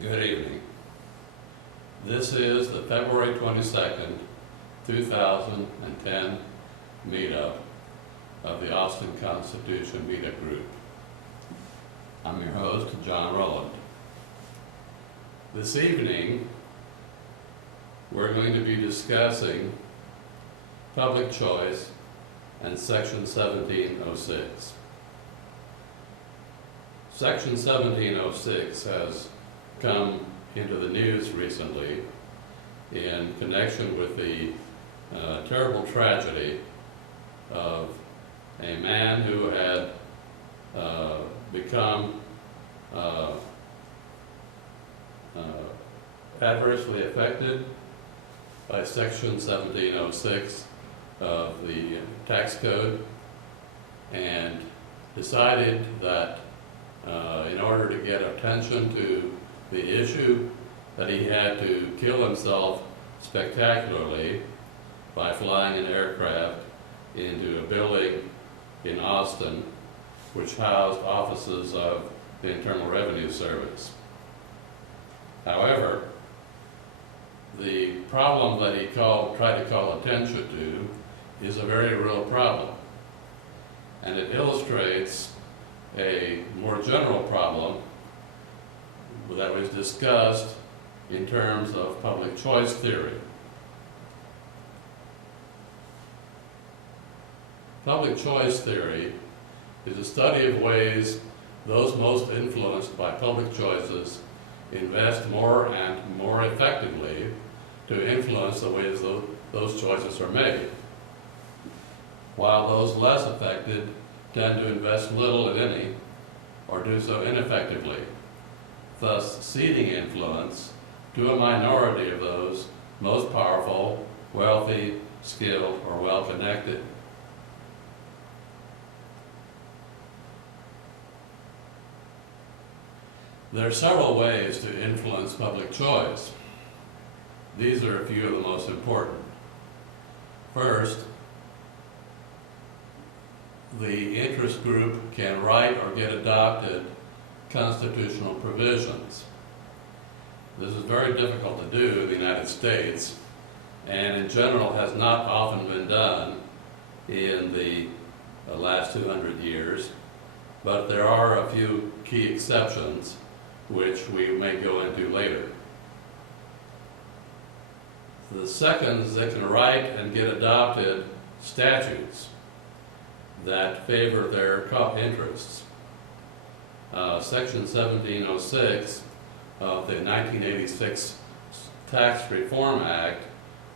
Good evening. This is the February 22nd, 2010 meetup of the Austin Constitution Meetup Group. I'm your host, John Rowland. This evening, we're going to be discussing public choice and Section 1706. Section 1706 has come into the news recently in connection with the terrible tragedy of a man who had become adversely affected by Section 1706 of the tax code and decided that in order to get attention to the issue, that he had to kill himself spectacularly by flying an aircraft into a building in Austin which housed offices of the Internal Revenue Service. However, the problem that he tried to call attention to is a very real problem, and it illustrates a more general problem that was discussed in terms of public choice theory. Public choice theory is a study of ways those most influenced by public choices invest more and more effectively to influence the ways those choices are made, while those less affected tend to invest little, if any, or do so ineffectively, thus ceding influence to a minority of those most powerful, wealthy, skilled, or well-connected. There are several ways to influence public choice. These are a few of the most important. First, the interest group can write or get adopted constitutional provisions. This is very difficult to do in the United States, and in general has not often been done in the last 200 years, but there are a few key exceptions which we may go into later. The second is they can write and get adopted statutes that favor their interests. Section 1706 of the 1986 Tax Reform Act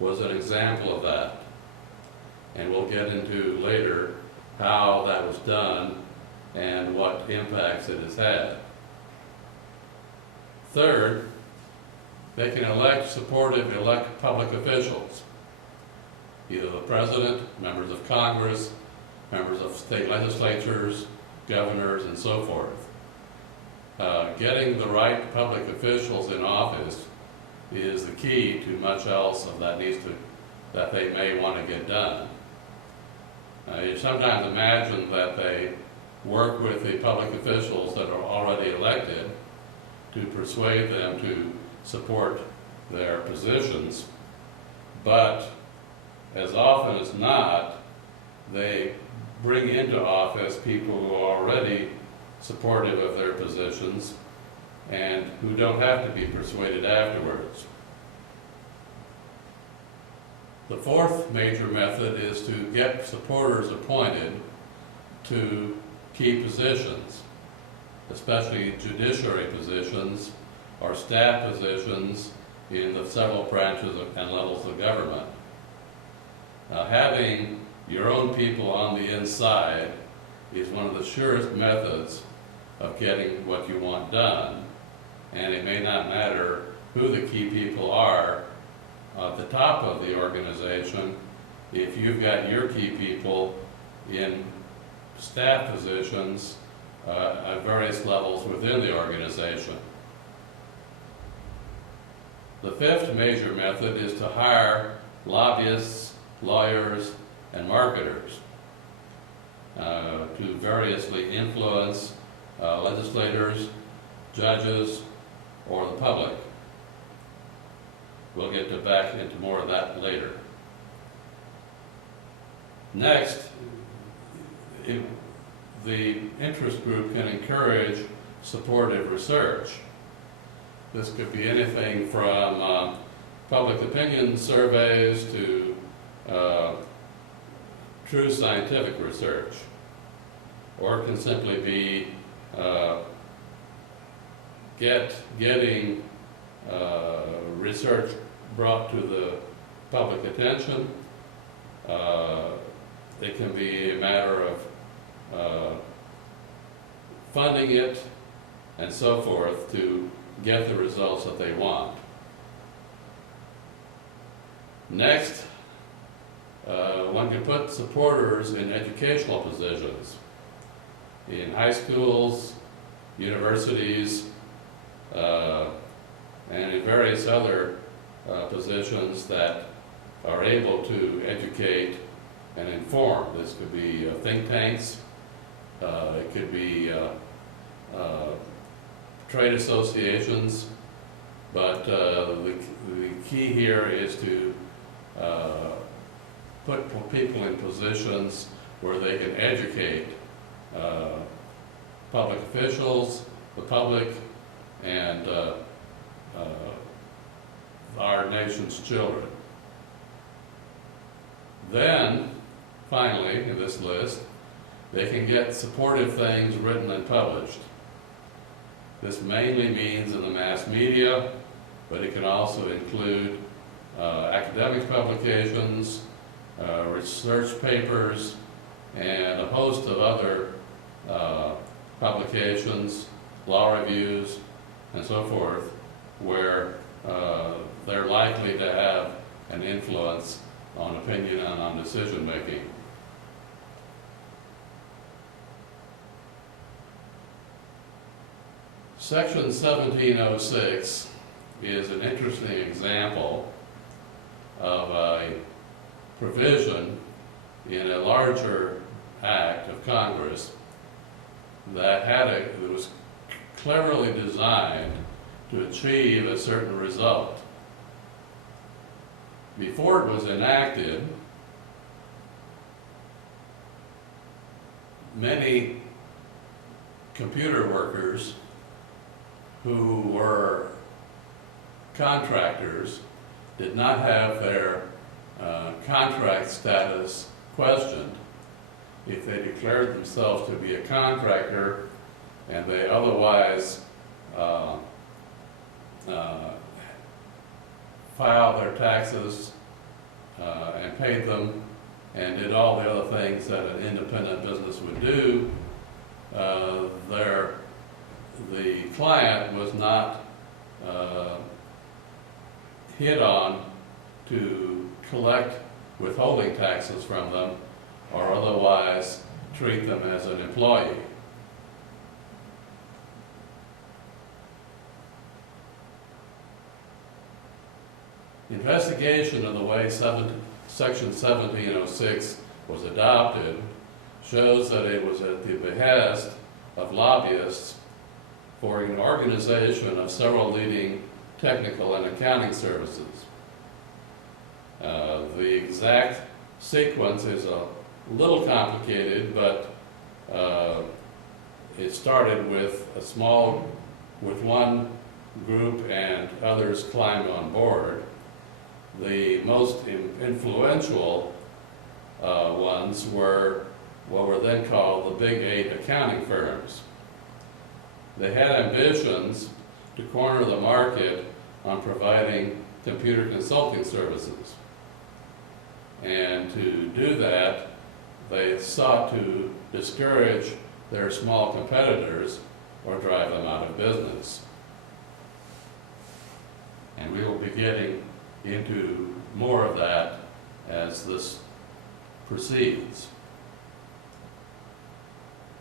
was an example of that, and we'll get into later how that was done and what impacts it has had. Third, they can elect public officials, either the president, members of Congress, members of state legislatures, governors, and so forth. Getting the right public officials in office is the key to much else of that they may want to get done. You sometimes imagine that they work with the public officials that are already elected to persuade them to support their positions, but as often as not, they bring into office people who are already supportive of their positions and who don't have to be persuaded afterwards. The fourth major method is to get supporters appointed to key positions, especially judiciary positions or staff positions in the several branches and levels of government. Having your own people on the inside is one of the surest methods of getting what you want done, and it may not matter who the key people are at the top of the organization if you've got your key people in staff positions at various levels within the organization. The fifth major method is to hire lobbyists, lawyers, and marketers to variously influence legislators, judges, or the public. We'll get back into more of that later. Next, the interest group can encourage supportive research. This could be anything from public opinion surveys to true scientific research, or it can simply be getting research brought to the public attention. It can be a matter of funding it and so forth to get the results that they want. Next, one can put supporters in educational positions, in high schools, universities, and in various other positions that are able to educate and inform. This could be think tanks, it could be trade associations, but the key here is to put people in positions where they can educate public officials, the public, and our nation's children. Then, finally, in this list, they can get supportive things written and published. This mainly means in the mass media, but it can also include academic publications, research papers, and a host of other publications, law reviews, and so forth, where they're likely to have an influence on opinion and on decision making. Section 1706 is an interesting example of a provision in a larger act of Congress that was cleverly designed to achieve a certain result. Before it was enacted, many computer workers who were contractors did not have their contract status questioned if they declared themselves to be a contractor and they otherwise filed their taxes and paid them and did all the other things that an independent business would do. The client was not hit on to collect withholding taxes from them or otherwise treat them as an employee. Investigation of the way Section 1706 was adopted shows that it was at the behest of lobbyists for an organization of several leading technical and accounting services. The exact sequence is a little complicated, but it started with one group and others climbed on board. The most influential ones were what were then called the Big 8 accounting firms. They had ambitions to corner the market on providing computer consulting services. And to do that, they sought to discourage their small competitors or drive them out of business. And we will be getting into more of that as this proceeds.